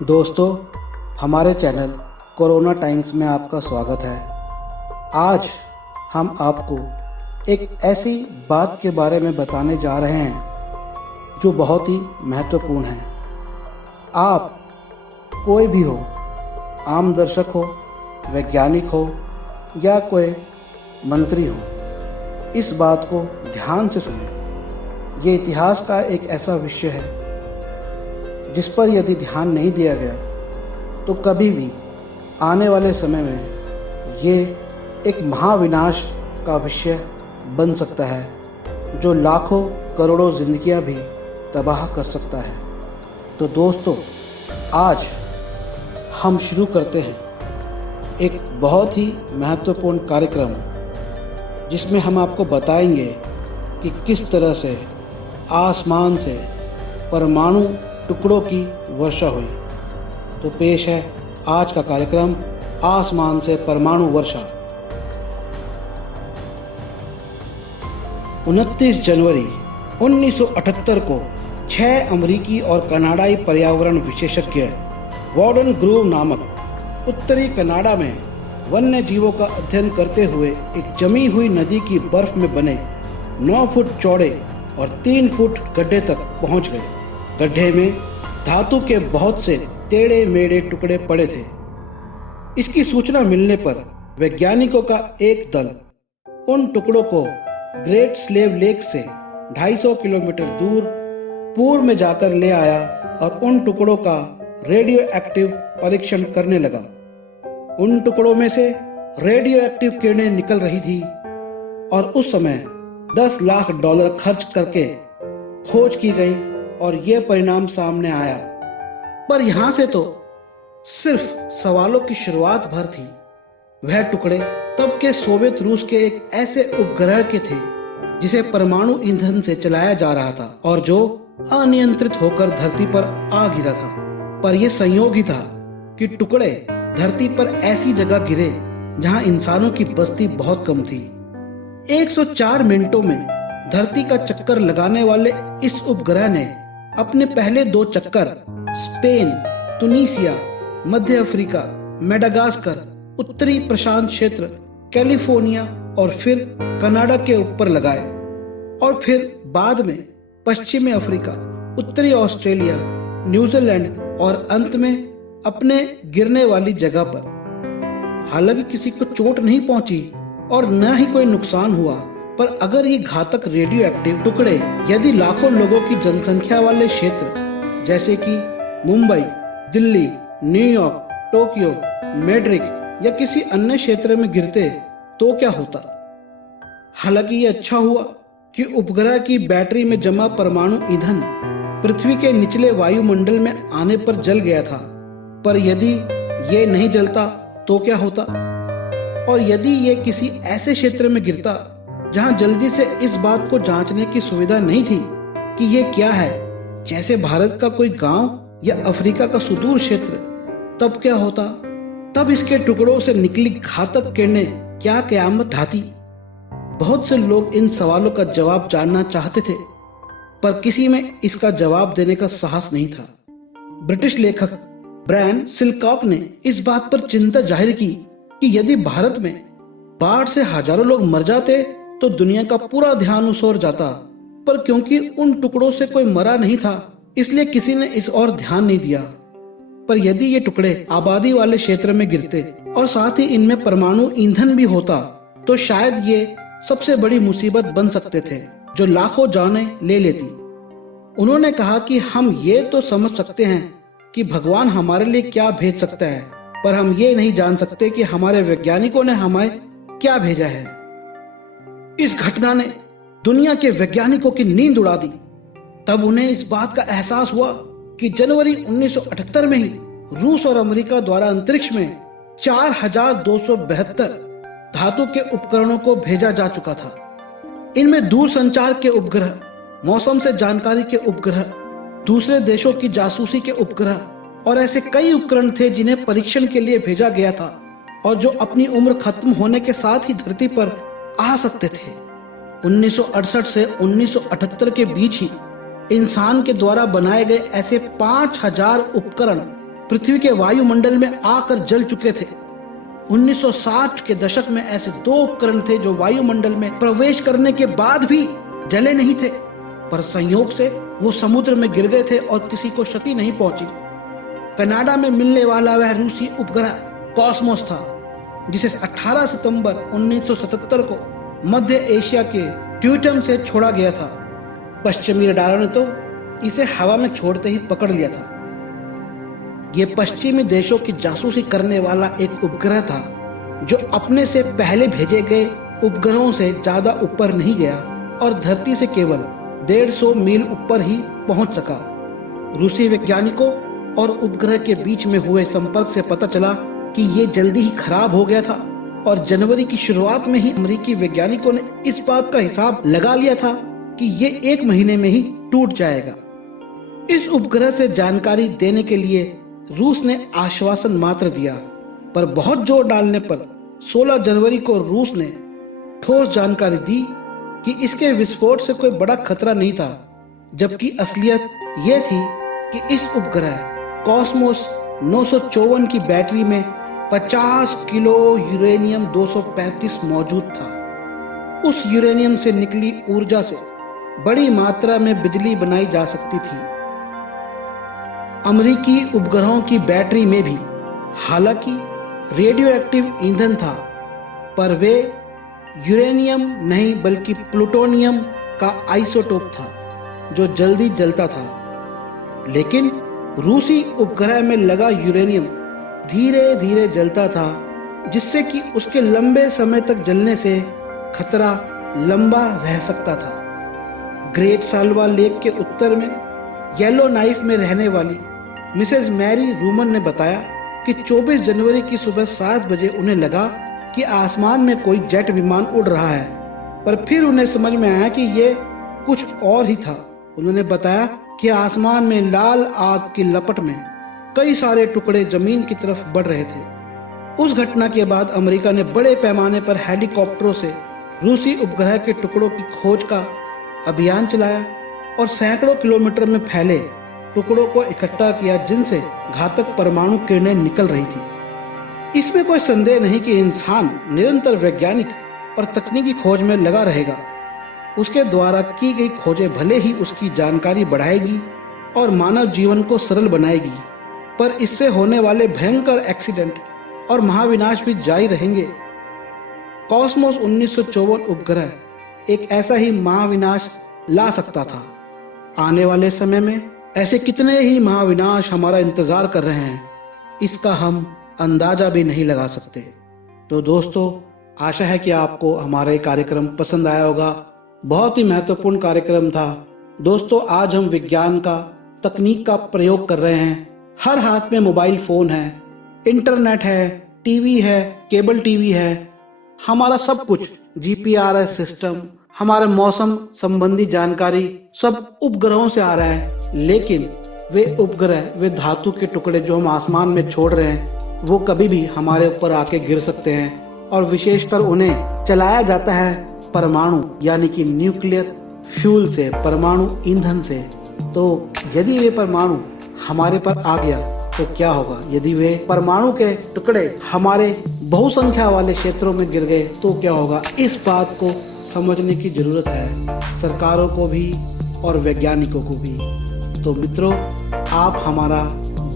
दोस्तों, हमारे channel corona times में आपका स्वागत है। आज हम आपको एक ऐसी बात के बारे में बताने जा रहे हैं जो बहुत ही महत्वपूर्ण है। आप कोई भी हो, आम दर्शक हो, वैज्ञानिक हो या कोई मंत्री हो, इस बात को ध्यान से सुनें। ये इतिहास का एक ऐसा विषय है जिस पर यदि ध्यान नहीं दिया गया तो कभी भी आने वाले समय में ये एक महाविनाश का विषय बन सकता है जो लाखों करोड़ों जिंदगियां भी तबाह कर सकता है। तो दोस्तों, आज हम शुरू करते हैं एक बहुत ही महत्वपूर्ण कार्यक्रम जिसमें हम आपको बताएंगे कि किस तरह से आसमान से परमाणु टुकड़ों की वर्षा हुई। तो पेश है आज का कार्यक्रम आसमान से परमाणु वर्षा। 29 जनवरी 1978 को 6 अमेरिकी और कनाडाई पर्यावरण विशेषज्ञ गॉर्डन ग्रूव नामक उत्तरी कनाडा में वन्य जीवों का अध्ययन करते हुए एक जमी हुई नदी की बर्फ में बने 9 फुट चौड़े और 3 फुट गड्ढे तक पहुंच गए। गड्ढे में धातु के बहुत से टेढ़े मेढ़े टुकड़े पड़े थे। इसकी सूचना मिलने पर वैज्ञानिकों का एक दल उन टुकड़ों को ग्रेट स्लेव लेक से 250 किलोमीटर दूर पूर्व में जाकर ले आया और उन टुकड़ों का रेडियो एक्टिव परीक्षण करने लगा। उन टुकड़ों में से रेडियो एक्टिव किरणें निकल रही थी और उस समय $10 लाख खर्च करके खोज की गई और ये परिणाम सामने आया। पर यहाँ से तो सिर्फ सवालों की शुरुआत भर थी। वह टुकड़े तब के सोवियत रूस के एक ऐसे उपग्रह के थे जिसे परमाणु ईंधन से चलाया जा रहा था और जो अनियंत्रित होकर धरती पर आ गिरा था। पर यह संयोग ही था कि टुकड़े धरती पर ऐसी जगह गिरे जहां इंसानों की बस्ती बहुत कम थी। 104 मिनटों में धरती का चक्कर लगाने वाले इस उपग्रह ने अपने पहले 2 चक्कर स्पेन, तुनीसिया, मध्य अफ्रीका, मेडागास्कर, उत्तरी प्रशांत क्षेत्र, कैलिफोर्निया और फिर कनाडा के ऊपर लगाए और फिर बाद में पश्चिमी अफ्रीका, उत्तरी ऑस्ट्रेलिया, न्यूजीलैंड और अंत में अपने गिरने वाली जगह पर। हालांकि किसी को चोट नहीं पहुंची और न ही कोई नुकसान हुआ, पर अगर ये घातक रेडियो एक्टिव टुकड़े यदि लाखों लोगों की जनसंख्या वाले क्षेत्र जैसे कि Mumbai, Delhi, New York, Tokyo, Madrid या किसी अन्य क्षेत्र में गिरते तो क्या होता। हालांकि ये अच्छा हुआ कि उपग्रह की बैटरी में जमा परमाणु ईंधन पृथ्वी के निचले वायुमंडल में आने पर जल गया था। पर यदि ये नहीं जलता तो क्या होता, और यदि ये किसी ऐसे क्षेत्र में गिरता जहां जल्दी से इस बात को जांचने की सुविधा नहीं थी कि ये क्या है, जैसे भारत का कोई गांव या अफ्रीका का सुदूर क्षेत्र, तब क्या होता। तब इसके टुकड़ों से निकली घातक किरणें क्या कयामत ढाती। बहुत से लोग इन सवालों का जवाब जानना चाहते थे, पर किसी में इसका जवाब देने का साहस नहीं था। ब्रिटिश लेखक ब्रैन सिलकॉक ने इस बात पर चिंता जाहिर की कि यदि भारत में बाढ़ से हजारों लोग मर जाते तो दुनिया का पूरा ध्यान उस ओर जाता। पर क्योंकि उन टुकड़ों से कोई मरा नहीं था, इसलिए किसी ने इस ओर ध्यान नहीं दिया। पर यदि ये टुकड़े आबादी वाले क्षेत्र में गिरते और साथ ही इनमें परमाणु ईंधन भी होता तो शायद ये सबसे बड़ी मुसीबत बन सकते थे जो लाखों जानें ले लेती। उन्होंने कहा कि हम ये तो समझ सकते हैं कि भगवान हमारे लिए क्या भेज सकता है, पर हम ये नहीं जान सकते कि हमारे वैज्ञानिकों ने हमें क्या भेजा है। इस घटना ने दुनिया के वैज्ञानिकों की नींद उड़ा दी। तब उन्हें इस बात का एहसास हुआ कि जनवरी 1978 में ही रूस और अमेरिका द्वारा अंतरिक्ष में 4272 धातु के उपकरणों को भेजा जा चुका था। इनमें दूर संचार के उपग्रह, मौसम से जानकारी के उपग्रह, दूसरे देशों की जासूसी के उपग्रह और ऐसे कई उपकरण थे जिन्हें परीक्षण के लिए भेजा गया था और जो अपनी उम्र खत्म होने के साथ ही धरती पर आ सकते थे। 1968 से 1978 के बीच ही इंसान के द्वारा बनाए गए ऐसे 5000 उपकरण पृथ्वी के वायुमंडल में आकर जल चुके थे। 1960 के दशक में ऐसे 2 उपकरण थे जो वायुमंडल में प्रवेश करने के बाद भी जले नहीं थे, पर संयोग से वो समुद्र में गिर गए थे और किसी को क्षति नहीं पहुंची। कनाडा में मिलने वाला वह रूसी उपग्रह कॉस्मोस था, जिसे 18 सितंबर 1977 को मध्य एशिया के ट्यूटम से छोड़ा गया था। पश्चिमी रडारों ने तो इसे हवा में छोड़ते ही पकड़ लिया था। ये पश्चिमी देशों की जासूसी करने वाला एक उपग्रह था जो अपने से पहले भेजे गए उपग्रहों से ज्यादा ऊपर नहीं गया और धरती से केवल 150 मील ऊपर ही पहुंच सका। रूसी वैज्ञानिकों और उपग्रह के बीच में हुए संपर्क से पता चला कि ये जल्दी ही खराब हो गया था और जनवरी की शुरुआत में ही अमेरिकी वैज्ञानिकों ने इस बात का हिसाब लगा लिया था कि ये 1 महीने में ही टूट जाएगा। इस उपग्रह से जानकारी देने के लिए रूस ने आश्वासन मात्र दिया, पर बहुत जोर डालने पर 16 जनवरी को रूस ने ठोस जानकारी दी कि इसके विस्फोट से कोई बड़ा खतरा नहीं था, जबकि असलियत ये थी कि इस उपग्रह कॉस्मोस 954 की बैटरी में 50 किलो यूरेनियम 235 मौजूद था। उस यूरेनियम से निकली ऊर्जा से बड़ी मात्रा में बिजली बनाई जा सकती थी। अमेरिकी उपग्रहों की बैटरी में भी हालांकि रेडियो एक्टिव ईंधन था, पर वे यूरेनियम नहीं बल्कि प्लूटोनियम का आइसोटोप था जो जल्दी जलता था। लेकिन रूसी उपग्रह में लगा यूरेनियम धीरे धीरे जलता था, जिससे कि उसके लंबे समय तक जलने से खतरा लंबा रह सकता था। ग्रेट साल्वा लेक के उत्तर में येलो नाइफ में रहने वाली मिसेज मैरी रूमन ने बताया कि 24 जनवरी की सुबह 7 बजे उन्हें लगा कि आसमान में कोई जेट विमान उड़ रहा है, पर फिर उन्हें समझ में आया कि ये कुछ और ही था। उन्होंने बताया कि आसमान में लाल आग की लपट में कई सारे टुकड़े जमीन की तरफ बढ़ रहे थे। उस घटना के बाद अमेरिका ने बड़े पैमाने पर हेलीकॉप्टरों से रूसी उपग्रह के टुकड़ों की खोज का अभियान चलाया और सैकड़ों किलोमीटर में फैले टुकड़ों को इकट्ठा किया, जिनसे घातक परमाणु किरणें निकल रही थी। इसमें कोई संदेह नहीं कि इंसान निरंतर वैज्ञानिक और तकनीकी खोज में लगा रहेगा। उसके द्वारा की गई खोजें भले ही उसकी जानकारी बढ़ाएगी और मानव जीवन को सरल बनाएगी, पर इससे होने वाले भयंकर एक्सीडेंट और महाविनाश भी जारी रहेंगे। कॉस्मोस 1954 उपग्रह एक ऐसा ही महाविनाश ला सकता था। आने वाले समय में ऐसे कितने ही महाविनाश हमारा इंतजार कर रहे हैं, इसका हम अंदाजा भी नहीं लगा सकते। तो दोस्तों, आशा है कि आपको हमारा ये कार्यक्रम पसंद आया होगा। बहुत ही महत्वपूर्ण कार्यक्रम था। दोस्तों, आज हम विज्ञान का, तकनीक का प्रयोग कर रहे हैं। हर हाथ में मोबाइल फोन है, इंटरनेट है, टीवी है, केबल टीवी है, हमारा सब कुछ जीपीआरएस सिस्टम, हमारे मौसम संबंधी जानकारी सब उपग्रहों से आ रहा है। लेकिन वे उपग्रह, वे धातु के टुकड़े जो हम आसमान में छोड़ रहे हैं, वो कभी भी हमारे ऊपर आके गिर सकते हैं और विशेषकर उन्हें चलाया जाता है परमाणु यानी कि न्यूक्लियर फ्यूल से, परमाणु ईंधन से। तो यदि वे परमाणु हमारे पर आ गया तो क्या होगा? यदि वे परमाणु के टुकड़े हमारे बहुसंख्या वाले क्षेत्रों में गिर गए तो क्या होगा? इस बात को समझने की जरूरत है, सरकारों को भी और वैज्ञानिकों को भी। तो मित्रों, आप हमारा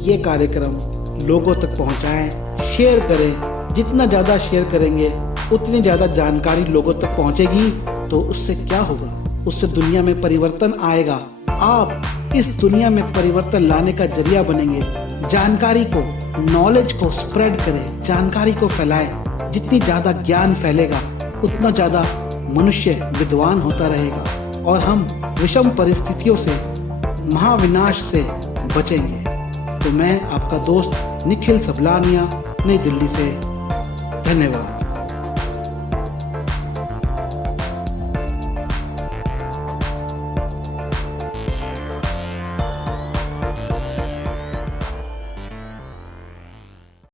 ये कार्यक्रम लोगों तक पहुंचाएं, शेयर करें। जितना ज़्यादा शेयर करेंगे उतनी ज़्यादा जानकारी लोगों तक पहुंचेगी। तो उससे क्या होगा? उससे दुनिया में परिवर्तन आएगा। आप इस दुनिया में परिवर्तन लाने का जरिया बनेंगे। जानकारी को, नॉलेज को स्प्रेड करें, जानकारी को फैलाएं। जितनी ज़्यादा ज्ञान फैलेगा उतना ज़्यादा मनुष्य विद्वान होता रहेगा और हम विषम परिस्थितियों से, महाविनाश से बचेंगे। तो मैं आपका दोस्त निखिल सबलानिया, नई दिल्ली से, धन्यवाद।